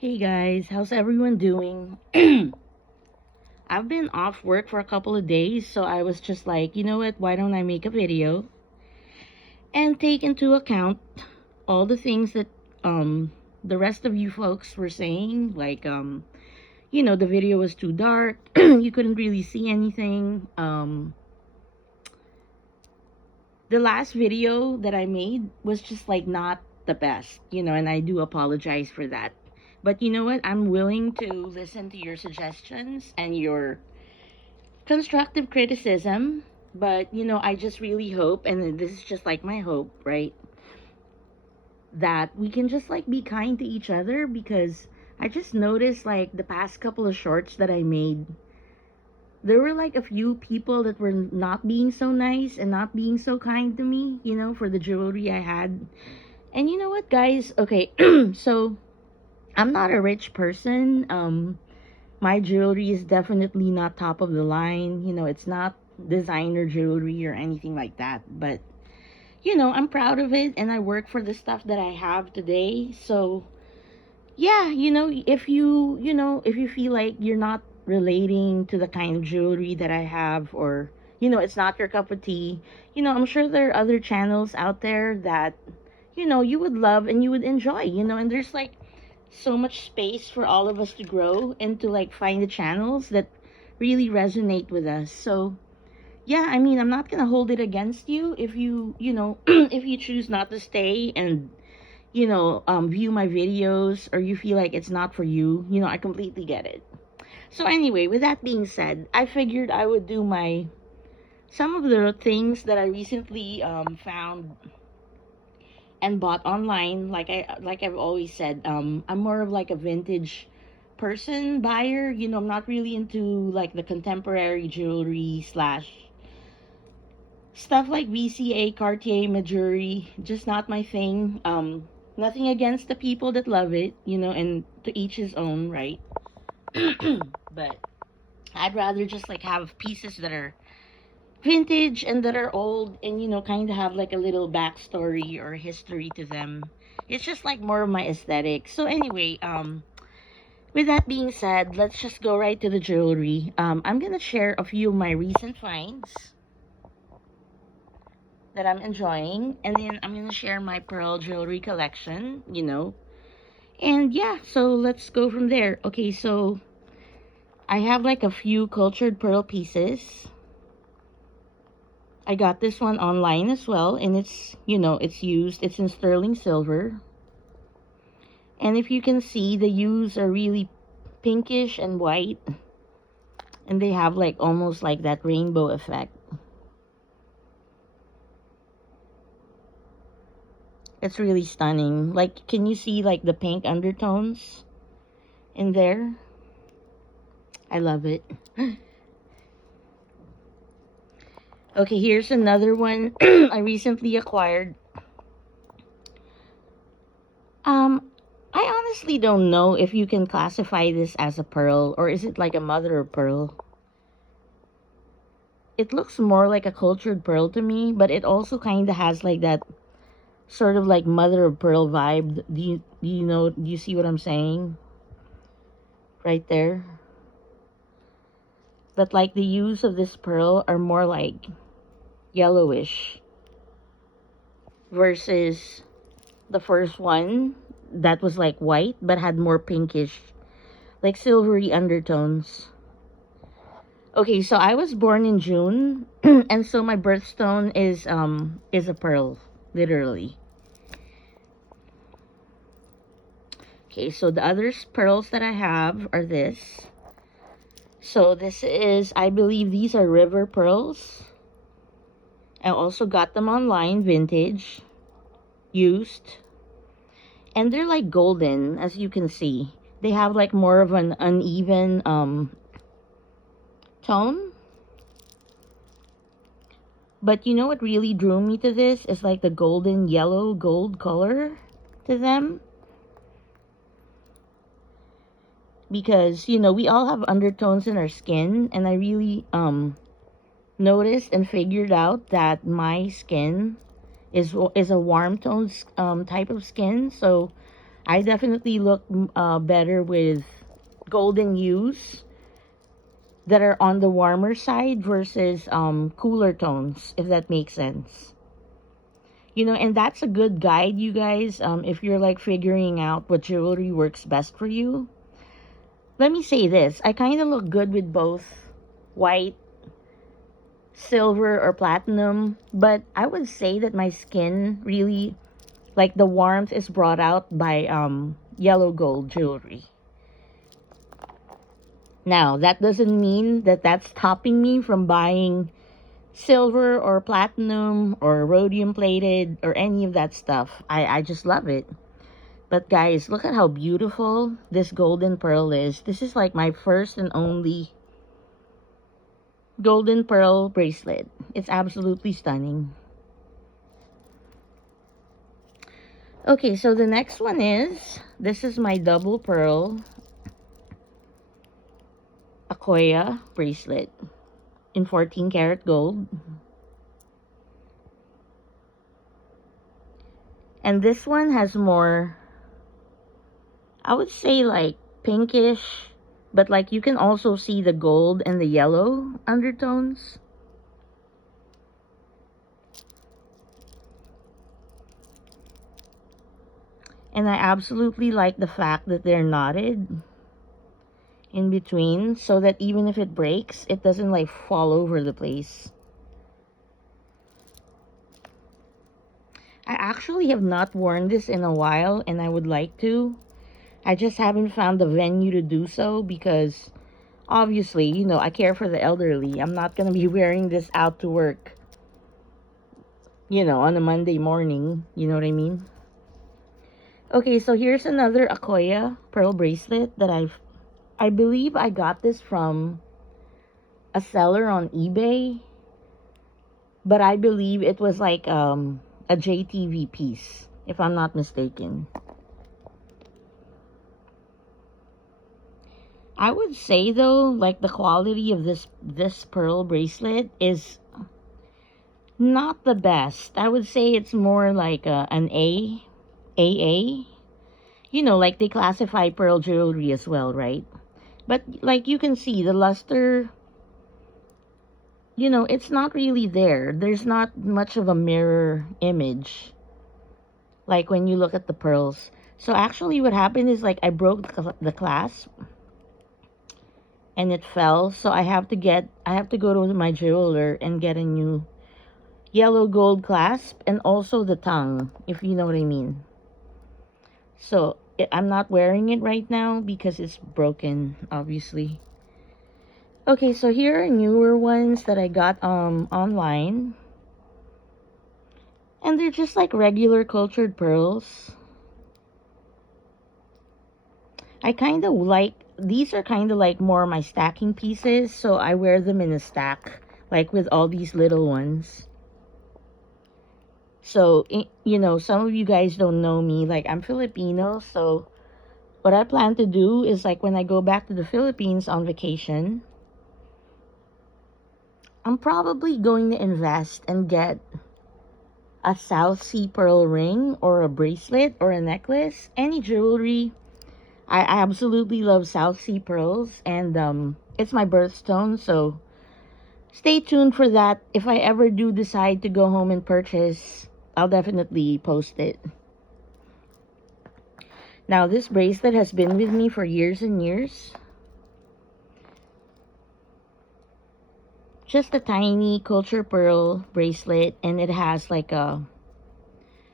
Hey guys, how's everyone doing? I've been off work for a couple of days, so I was just like, you know what, why don't I make a video and take into account all the things that the rest of you folks were saying, like the video was too dark, you couldn't really see anything. The last video that I made was just like not the best, and I do apologize for that. But you know what? I'm willing to listen to your suggestions and your constructive criticism. But I just really hope, and this is just like my hope, right? That we can just like be kind to each other, because I just noticed like the past couple of shorts that I made, there were like a few people that were not being so nice and not being so kind to me, for the jewelry I had. And you know what, guys? Okay, so I'm not a rich person. My jewelry is definitely not top of the line. It's not designer jewelry or anything like that. But, I'm proud of it and I work for the stuff that I have today. So, yeah, if you feel like you're not relating to the kind of jewelry that I have, or, it's not your cup of tea, I'm sure there are other channels out there that, you would love and you would enjoy, and there's like so much space for all of us to grow and to like find the channels that really resonate with us. So, yeah, I mean, I'm not going to hold it against you if if you choose not to stay and, view my videos, or you feel like it's not for you. I completely get it. So, anyway, with that being said, I figured I would do some of the things that I recently found and bought online. Like I've always said, I'm more of like a vintage person buyer. I'm not really into like the contemporary jewelry slash stuff like VCA, Cartier, Majuri. Just not my thing. Nothing against the people that love it, and to each his own, right? But I'd rather just like have pieces that are vintage and that are old, and kind of have like a little backstory or history to them. It's just like more of my aesthetic. So anyway, with that being said, let's just go right to the jewelry. I'm gonna share a few of my recent finds that I'm enjoying, and then I'm gonna share my pearl jewelry collection, and yeah, so let's go from there. Okay, so I have like a few cultured pearl pieces. I got this one online as well, and it's used, it's in sterling silver. And if you can see, the hues are really pinkish and white, and they have like almost like that rainbow effect. It's really stunning. Like, can you see like the pink undertones in there? I love it. Okay, here's another one I recently acquired. Um, I honestly don't know if you can classify this as a pearl, or is it like a mother of pearl. It looks more like a cultured pearl to me, but it also kind of has like that sort of like mother of pearl vibe. Do you see what I'm saying? Right there. But like the hues of this pearl are more like yellowish versus the first one that was like white but had more pinkish, like silvery undertones. Okay, so I was born in June, and so my birthstone is a pearl, literally. Okay, so the other pearls that I have are this. So this is, I believe these are river pearls. I also got them online, vintage, used. And they're like golden, as you can see. They have like more of an uneven tone. But you know what really drew me to this is like the golden yellow gold color to them. Because, we all have undertones in our skin, and I really noticed and figured out that my skin is a warm tone type of skin. So I definitely look better with golden hues that are on the warmer side versus cooler tones, if that makes sense. You know, and that's a good guide, you guys, if you're like figuring out what jewelry works best for you. Let me say this, I kind of look good with both white, silver, or platinum, but I would say that my skin really, like the warmth is brought out by yellow gold jewelry. Now, that doesn't mean that that's stopping me from buying silver or platinum or rhodium plated or any of that stuff. I just love it. But guys, look at how beautiful this golden pearl is. This is like my first and only golden pearl bracelet. It's absolutely stunning. Okay, so the next one is, this is my double pearl Akoya bracelet in 14 karat gold. And this one has more, I would say like pinkish, but like you can also see the gold and the yellow undertones. And I absolutely like the fact that they're knotted in between so that even if it breaks, it doesn't like fall over the place. I actually have not worn this in a while and I would like to. I just haven't found the venue to do so because obviously, you know, I care for the elderly. I'm not going to be wearing this out to work, you know, on a Monday morning. You know what I mean? Okay, so here's another Akoya pearl bracelet that I believe I got this from a seller on eBay, but I believe it was like a JTV piece, if I'm not mistaken. I would say though, like the quality of this pearl bracelet is not the best. I would say it's more like an AA. You know, like they classify pearl jewelry as well, right? But like you can see, the luster, you know, it's not really there. There's not much of a mirror image, like when you look at the pearls. So actually what happened is like I broke the clasp and it fell. So I have to go to my jeweler and get a new yellow gold clasp and also the tongue, if you know what I mean. So I'm not wearing it right now because it's broken, obviously. Okay, so here are newer ones that I got online. And they're just like regular cultured pearls. I kind of like, these are kind of like more my stacking pieces, so I wear them in a stack, like with all these little ones. So, you know, some of you guys don't know me, like I'm Filipino, so what I plan to do is like when I go back to the Philippines on vacation, I'm probably going to invest and get a South Sea pearl ring or a bracelet or a necklace, any jewelry. I absolutely love South Sea pearls and it's my birthstone, so stay tuned for that. If I ever do decide to go home and purchase, I'll definitely post it. Now, this bracelet has been with me for years and years. Just a tiny culture pearl bracelet, and it has like a,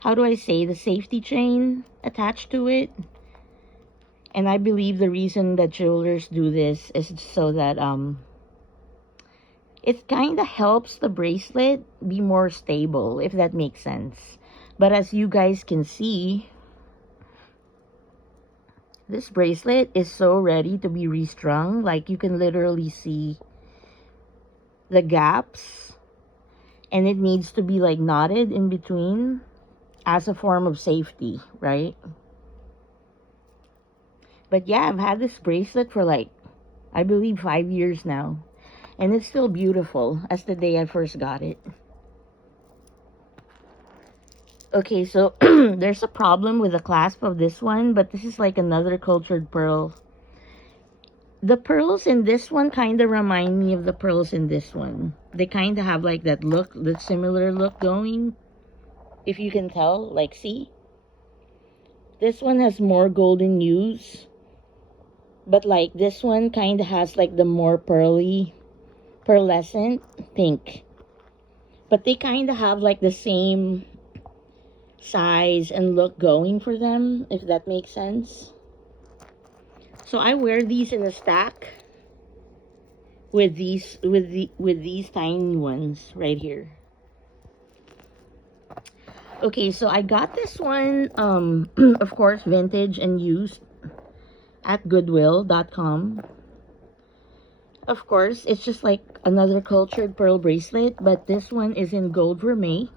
how do I say, the safety chain attached to it. And I believe the reason that jewelers do this is so that it kind of helps the bracelet be more stable, if that makes sense. But as you guys can see, this bracelet is so ready to be restrung. Like you can literally see the gaps, and it needs to be like knotted in between as a form of safety, right? But yeah, I've had this bracelet for like, I believe 5 years now. And it's still beautiful as the day I first got it. Okay, so there's a problem with the clasp of this one, but this is like another cultured pearl. The pearls in this one kind of remind me of the pearls in this one. They kind of have like that look, that similar look going. If you can tell, like, see? This one has more golden hues, but like this one kind of has like the more pearly, pearlescent pink. But they kind of have like the same size and look going for them, if that makes sense. So I wear these in a stack with these tiny ones right here. Okay, so I got this one of course vintage and used at goodwill.com. Of course, it's just like another cultured pearl bracelet, but this one is in gold vermeil.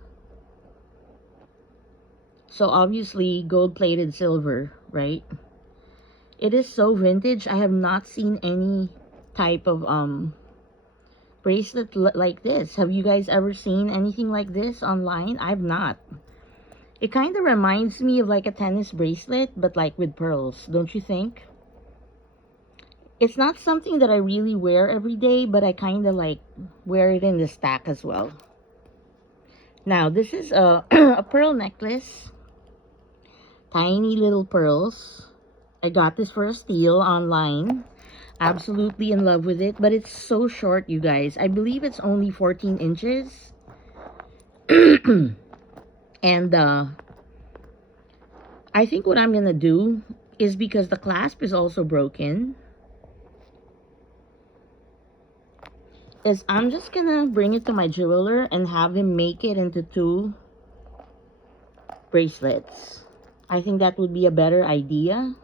So obviously gold plated silver, right? It is so vintage. I have not seen any type of bracelet like this. Have you guys ever seen anything like this online? I've not. It kind of reminds me of like a tennis bracelet, but like with pearls, don't you think? It's not something that I really wear every day, but I kind of like wear it in the stack as well. Now, this is a, a pearl necklace. Tiny little pearls. I got this for a steal online. Absolutely in love with it, but it's so short, you guys. I believe it's only 14 inches. And I think what I'm gonna do is, because the clasp is also broken, is I'm just gonna bring it to my jeweler and have him make it into 2 bracelets. I think that would be a better idea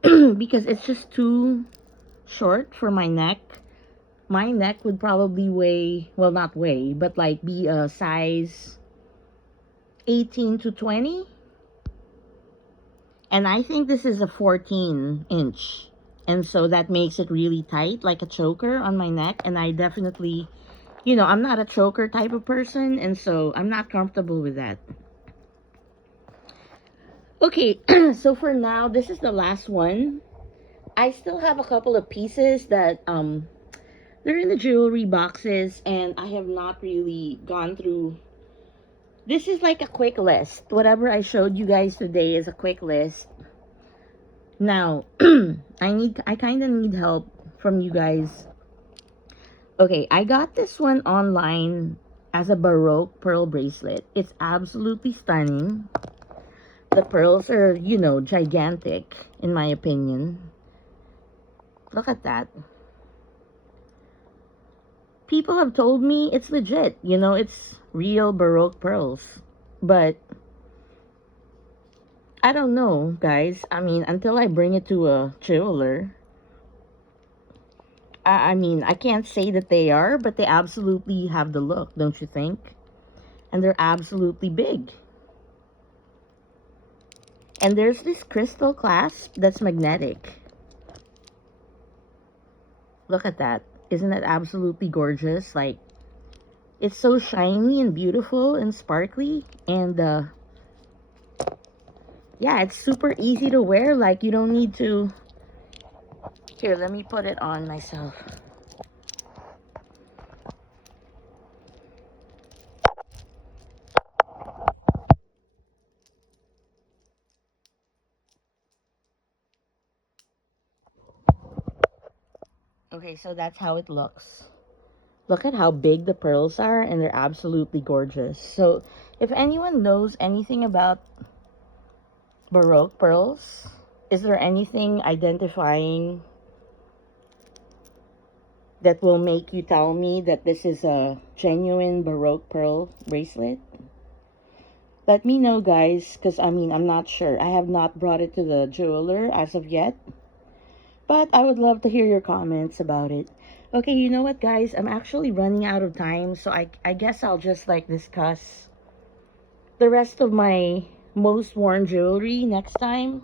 because it's just too short for my neck. My neck would probably weigh, well, not weigh, but like be a size 18 to 20. And I think this is a 14-inch. And so that makes it really tight, like a choker on my neck. And I definitely, you know, I'm not a choker type of person. And so I'm not comfortable with that. Okay, so for now, this is the last one. I still have a couple of pieces that, they're in the jewelry boxes. And I have not really gone through. This is like a quick list. Whatever I showed you guys today is a quick list. Now, I kind of need help from you guys. Okay, I got this one online as a Baroque pearl bracelet. It's absolutely stunning. The pearls are, you know, gigantic, in my opinion. Look at that. People have told me it's legit. You know, it's real Baroque pearls. But I don't know, guys. I mean, until I bring it to a jeweler, I mean, I can't say that they are, but they absolutely have the look, don't you think? And they're absolutely big. And there's this crystal clasp that's magnetic. Look at that. Isn't that absolutely gorgeous? Like, it's so shiny and beautiful and sparkly. And, yeah, it's super easy to wear. Like, you don't need to... Here, let me put it on myself. Okay, so that's how it looks. Look at how big the pearls are, and they're absolutely gorgeous. So, if anyone knows anything about Baroque pearls, is there anything identifying that will make you tell me that this is a genuine Baroque pearl bracelet? Let me know, guys, because I mean, I'm not sure. I have not brought it to the jeweler as of yet, but I would love to hear your comments about it. Okay, you know what, guys? I'm actually running out of time, so I guess I'll just like discuss the rest of my most worn jewelry next time.